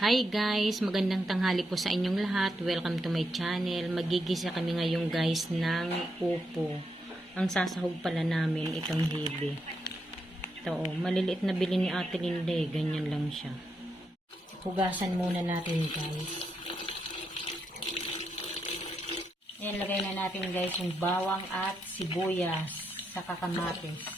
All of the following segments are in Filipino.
Hi guys! Magandang tanghali po sa inyong lahat. Welcome to my channel. Magigisa kami ngayon guys ng upo. Ang sasahog pala namin itong hibe. Ito oh, maliliit na bili ni Ate Linda eh. Ganyan lang siya. Hugasan muna natin guys. Ayan, lagay na natin guys yung bawang at sibuyas sa kamatis.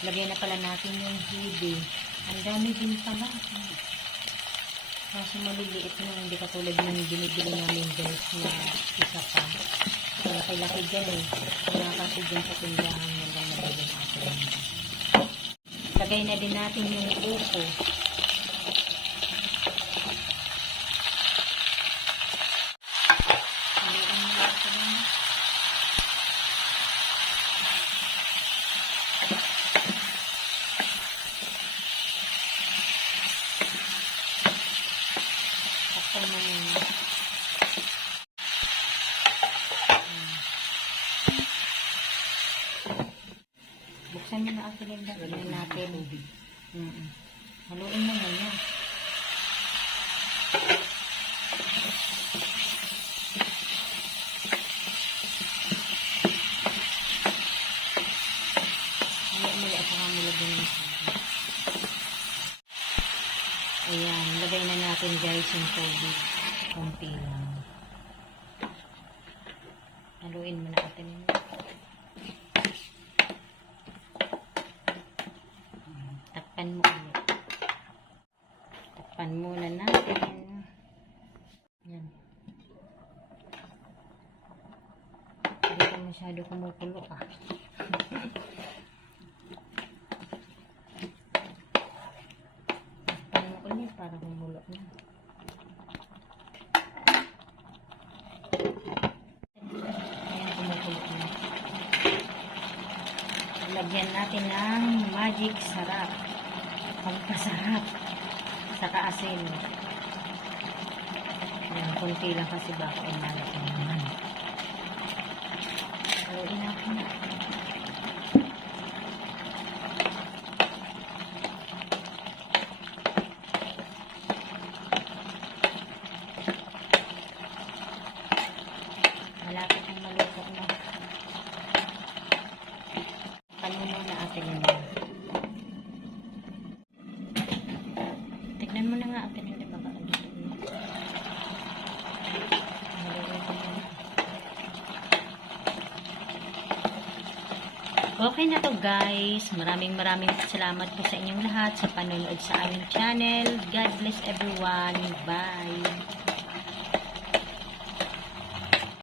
Lagay na pala natin yung hibe. Ang dami din pala. Kaso maliliit na, hindi katulad ng binibili namin guys na isa pa. Malaki-laki dyan eh. Kaya kasi dyan sa tindahan yung lang nabili natin. Lagay na din natin yung upo. Buksan mo na Ate Linda. Lagyan natin. Haluin mo na yan. Haluin mo at saka mo lagyan ng tubig. Ayan. Lagay na natin guys yung tubig. Kunti lang. Haluin mo na Ate Linda. Takpan mo ulit. Takpan muna natin. Yan. Hindi ka masyado kumukulo ah. Takpan mo ulit para kumulo na. Ayan, kumukulo na. Lagyan natin ng magic sarap. Pampasarap. Saka asin. Ayan, konti lang kasi baka umalat naman. Haluin natin na. Malapit ang maluto na. Paano muna Ate Linda? Tignan mo na nga Ate Linda baka dito. Okay na to guys. Maraming salamat po sa inyong lahat sa panonood sa aming channel. God bless everyone. Bye!